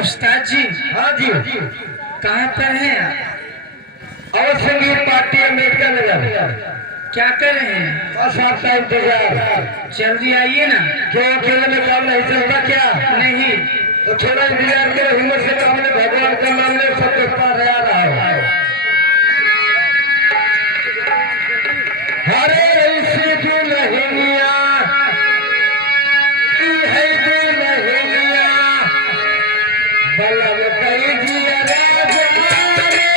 उस्ताद जी। हाँ जी। कहाँ पर हैं आप? और संगीत पार्टी अम्बेडकर नगर। क्या कर रहे हैं? बस आपका इंतजार। जल्दी आइए ना। क्यों अकेले में काम नहीं चलता क्या? नहीं तो थोड़ा इंतजार करो, हिम्मत से काम ले, भगवान का नाम ले, सब कुछ पार आ रहा है। हरे ऐसी दुल्हनिया की है दुल्हनिया बल्लभ कई जिया राजा रे,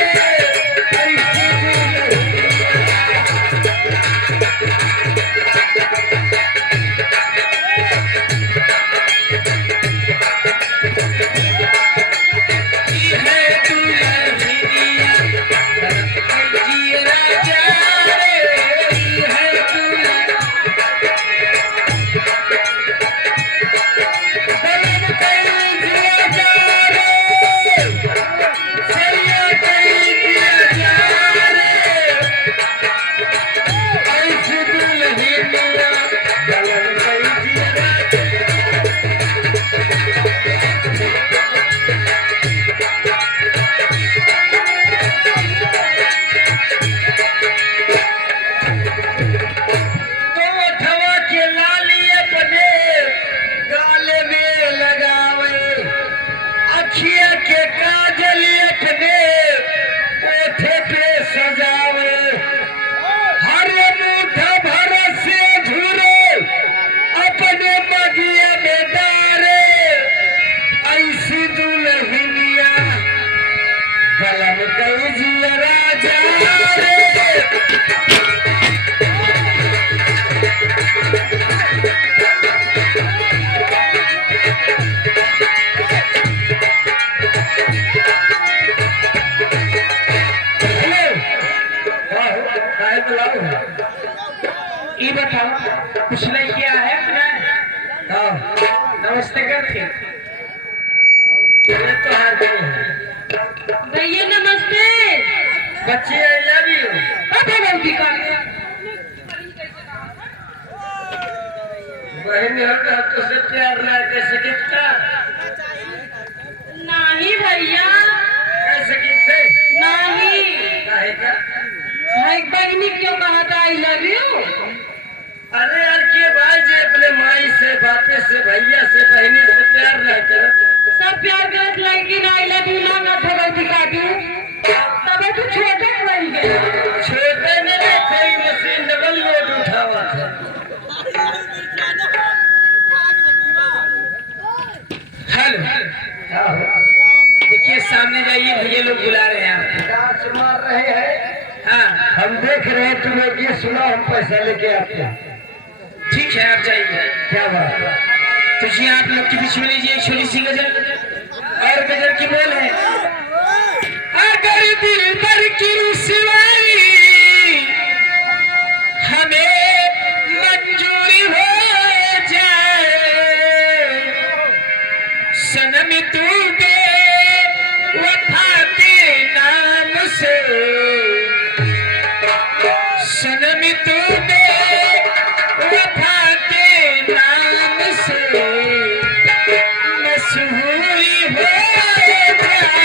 ऐसी कुछ नहीं किया है अपना। नमस्ते करते तो हार गए भैया नमस्ते। बच्चे आई लव यू। बहन होगा तो से प्यार ना कैसे कितना नहीं भैया कैसे कितने नहीं। काहे का? भाई बहनी क्यों कहा था आई लव यू? अरे यार के भाई जी अपने माई से बापे से भैया से बहनी से प्यार ना कर। सब प्यार करत लेकिन आई लव यू ना मत भगवती काटू तब तू छोटे बन गया। छोटे ने कोई मशीन डबल लोड उठावा था। हेलो देखिए सामने जाइए, भैया लोग बुला रहे हैं आपको। डांस मार रहे हैं। हाँ हम देख रहे हैं, तुम्हें ये सुना, हम पैसा लेके आते हैं। ठीक है आप जाइए। क्या बात? तो जी आप लोग के बीच में लीजिए एक छोटी सी गजल। और गजल की बोल है, अगर दिल भर की रुसवाई हमें मंजूरी हो जाए, सनम तू दे वफा के नाम से, सनम तू दे वफा के नाम से मशहूरी हो जाए।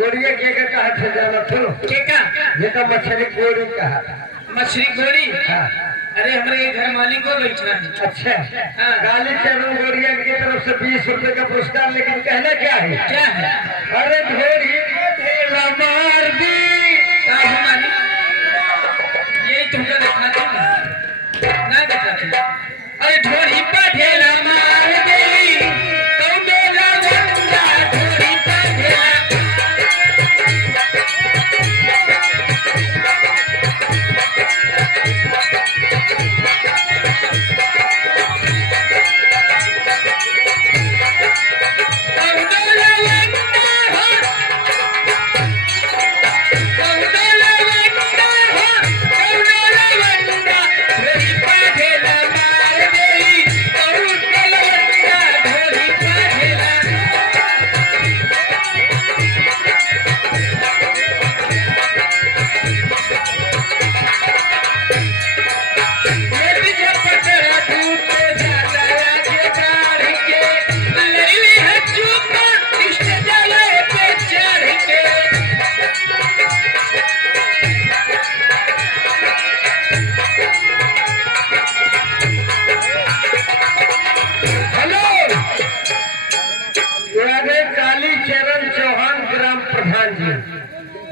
गोड़िया के कहा था जाना तो के का ये तो मछली गोड़ी कहा मछली गोड़ी। हाँ। अरे हमारे घर मालिक को बैठा है। अच्छा हाँ। काली चरण गोड़िया की तरफ से 20 रुपए का पुरस्कार, लेकिन कहना क्या है? क्या है? अरे घोड़ी को ढेला मार दी। कहाँ है मालिक? यही तुमको दिखाती ना दिखाती। अरे ढोरी पर ढेला मार दी तो ढेला बंदा ढोरी पर ढेला।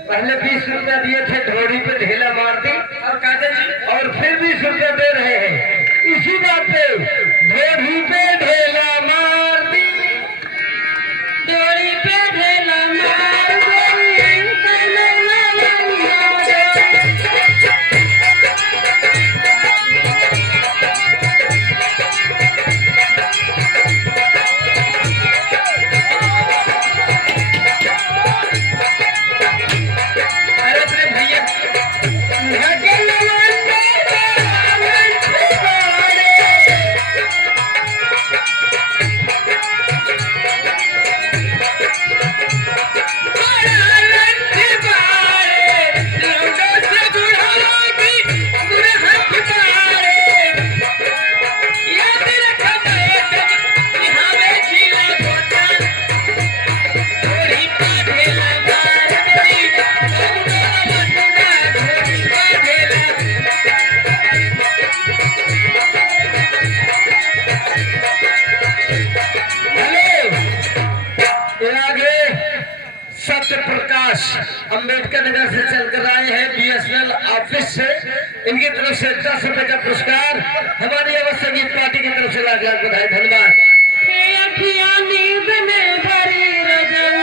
पहले 20 रुपया दिए थे, ढोड़ी पे ढेला मार दी और काका जी और फिर 20 रुपया दे रहे हैं। इसी बात पे ढोड़ी पे ढेला मार दी, डोरी पे ढेला मार गई कलैया अरे अपने भैया सत्य प्रकाश अंबेडकर नगर से चलकर आए हैं बीएसएनएल ऑफिस से। इनकी तरफ से 10 रुपए का पुरस्कार हमारी अवश्य संगीत पार्टी की तरफ से लाख लाख बधाई, धन्यवाद। अखियां नींद में भरी रजऊ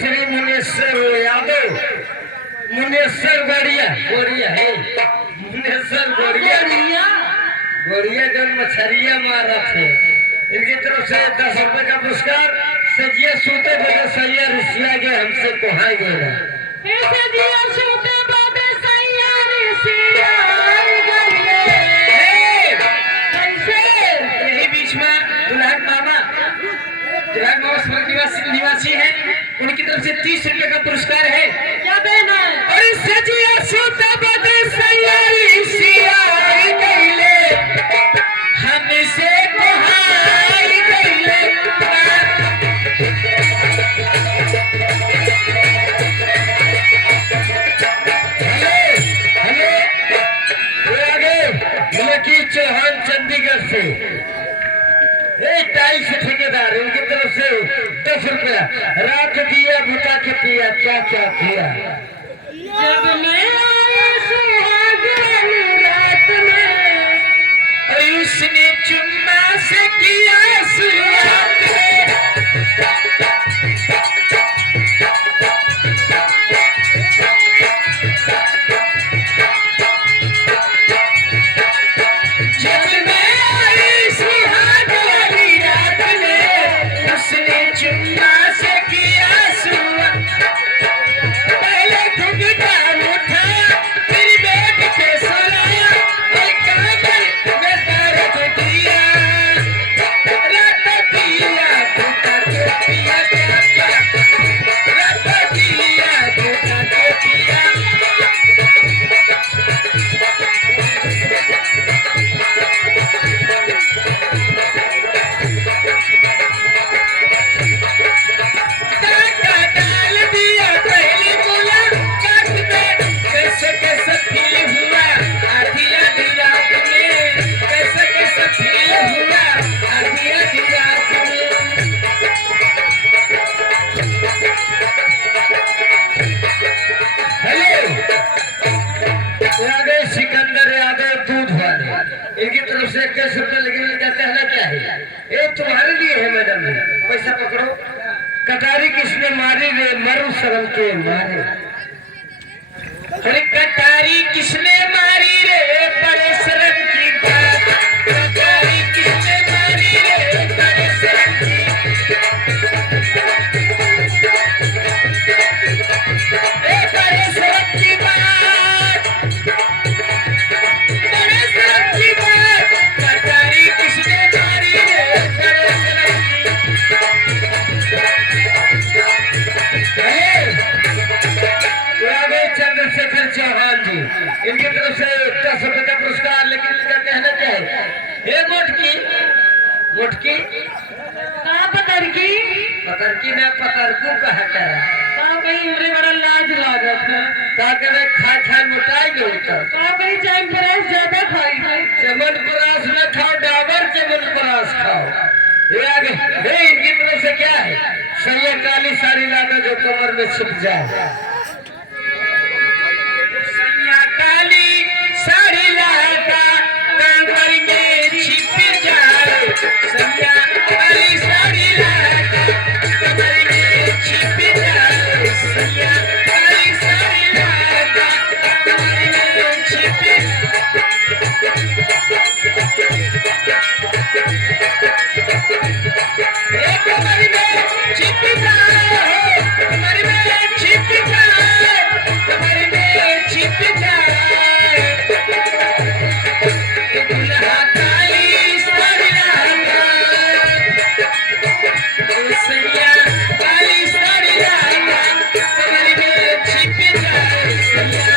श्री मुनेश्वर यादव, मुनेश्वर गोड़िया गोड़िया है, मुनेश्वर गोड़िया गोड़िया जो मछरिया मारा थे, इनकी तरफ से 10 रुपए का पुरस्कार। सजिया सूते बड़े सैया रिसिया के हमसे कोहाएंगे ना, सजिया सूते बड़े सैया रिसिया यही बीच में दुल्हन मामा जवाहर बाबा स्मारक निवासी हैं, उनकी तरफ से 30 रुपए का पुरस्कार है। क्या देना है? अरे सजिया सुता बदे सयारी सियाई गईले, हमसे कोहाई गईले। लकी चौहान चंडीगढ़ से टाइल से ठेकेदार, उनकी तरफ से 10 रुपया। रात दिया बुता के पिया, क्या क्या किया। जब मैं आई सुहाग वाली रात में, और उसने चुम्मा से किया शुरुआत में। जब मैं आई सुहाग वाली रात में, उसने चुम्मा से किया शुरुआत। पहले घुंघटा उठाया, फिर बैठ के सोया, एक कागज में दर्द दिया। रात दिया बुता के पिया, क्या क्या। रात दिया बुता के पिया। काटा डाल दिया पहली मुलाकात में, कैसे कैसे फील हुआ आधी आधी रात में। कैसे कैसे फील हुआ आधी आधी रात में। हेलो, यादव सिकंदर यादव दूध वाले, इनकी तरफ से 21 रुपये। लेकिन इनका कहना क्या है, ये तुम्हारे लिए है मैडम जी, पैसा पकड़ो। कटारी किसने मारी रे, मरु शर्म के मारे। अरे कटारी किसने मारी रे, बड़े शर्म की बात। कटारी किसने मारी रे, बड़े शर्म की। बड़े शर्म की बात, बड़े शर्म की बात। कटारी किसने मारी रे, बड़े शर्म की। चंद्रशेखर चौहान जी, इनकी तरफ से 10 रुपए का पुरस्कार। लेकिन इनका कहना क्या है, हे मोटकी मोटकी कहाँ पतरकी? पतरकी ने पतरकू कहा करा। कहाँ कहीं हमरे बड़ा लाज लागत है। का करे खा खा मोटाई गई तो कहाँ कहीं चाय फ्रेश ज्यादा खाई है। चमनप्राश न खाओ, डाबर चमनप्राश खाओ। ये आगे हे, इनकी तरफ से क्या है, सैया काली साड़ी लाना जो कमर में छिप जाए। सैया काली साड़ी लाता, कमर में छिप जाए। सैया काली साड़ी लाता, कमर में छिप जाए। सैया काली साड़ी लाता, कमर में छिप कमर में छिप जाए, कमर में छिप जाए, कमर में छिप जाए। दुल्हा काली साड़ी लाता, सैया काली साड़ी लाता, कमर में छिप जाए। सैया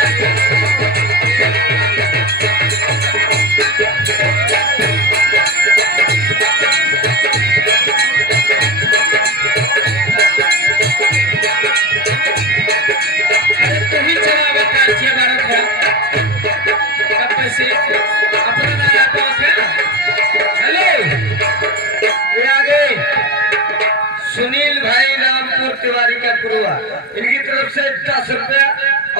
अरे तू ही चला बता अच्छी बात है। अब पैसे अपना ना आता है। हेलो, ये आगे सुनील भाई रामपुर तिवारी का पुरवा, इनकी तरफ से 10 रुपया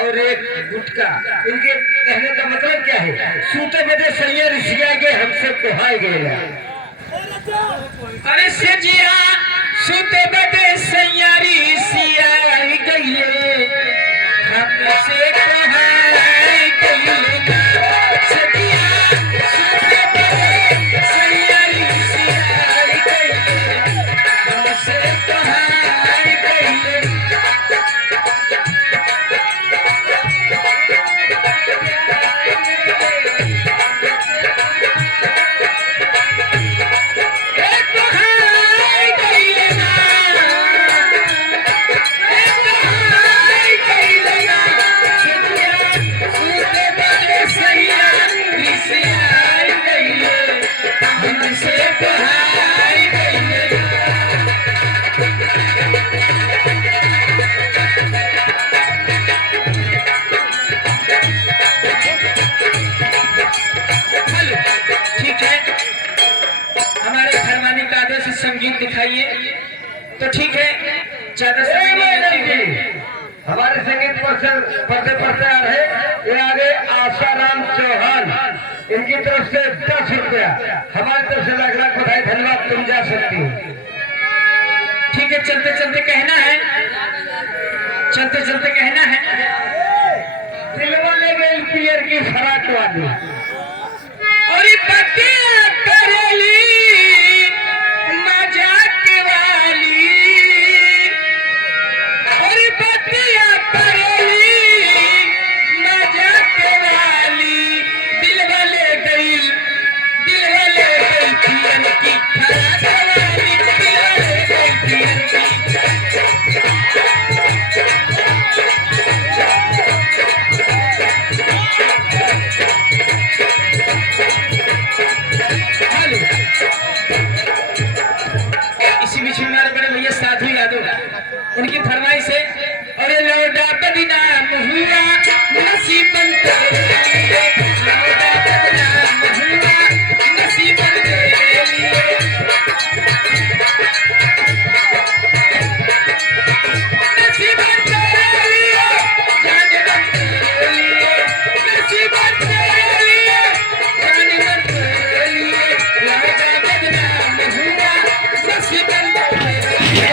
और एक गुटका। इनके कहने का मतलब क्या है, सूते बजे सैया ऋषिया के हमसे कोहाई गए। अरे सजिया सुते बदे सैयारी सियाई गईले, हमसे कहाई गईले। सजिया सुते बदे सैयारी सियाई गईले, हमसे कहाई गईले। कहाई तो ठीक है, ज्यादा समय नहीं लेती हूँ। हमारे संगीत पढ़ते पढ़ते आ रहे ये आगे आशाराम चौहान, इनकी तरफ से 10 रुपया, हमारी तरफ से लाख लाख बधाई, धन्यवाद। तुम जा सकती हो। ठीक है, चलते चलते कहना है, चलते चलते कहना है, दिलवा ले गई पियर की फराक वाली, और पतिया करेली मजाक वाली, और पतिया करेली मजाक वाली, दिल वाले गई पियर की फराक वाली, दिल वाले गई पियर की। हेलो, इसी बीच में हमारे बड़े भैया साधु यादव, उनकी फरमाइश है, अरे लौटा बदनाम हुआ नसीबन तेरे लिए, लौटा बदनाम हुआ नसीबन तेरे लिए, नसीबन तेरे लिए, जानबन तेरे लिए, नसीबन तेरे लिए, जानबन तेरे लिए, लौटा बदनाम हुआ नसीबन तेरे लिए।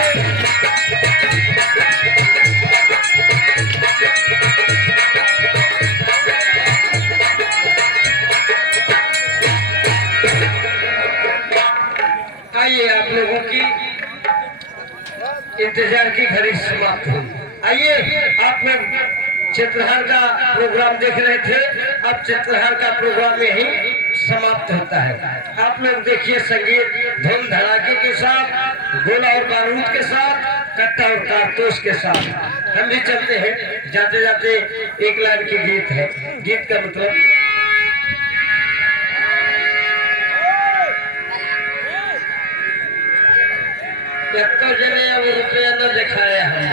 आइए, आप लोगों की इंतजार की घड़ी समाप्त हुई। आइए, आप लोग चित्रहार का प्रोग्राम देख रहे थे, अब चित्रहार का प्रोग्राम यही समाप्त होता है। आप लोग देखिए संगीत धूम धड़ाके के साथ, गोला और बारूद के साथ, कट्टा और कारतूस के साथ। हम भी चलते हैं, जाते जाते एक लाइन की गीत है। गीत का मतलब जने अब रुपया न दिखाया है,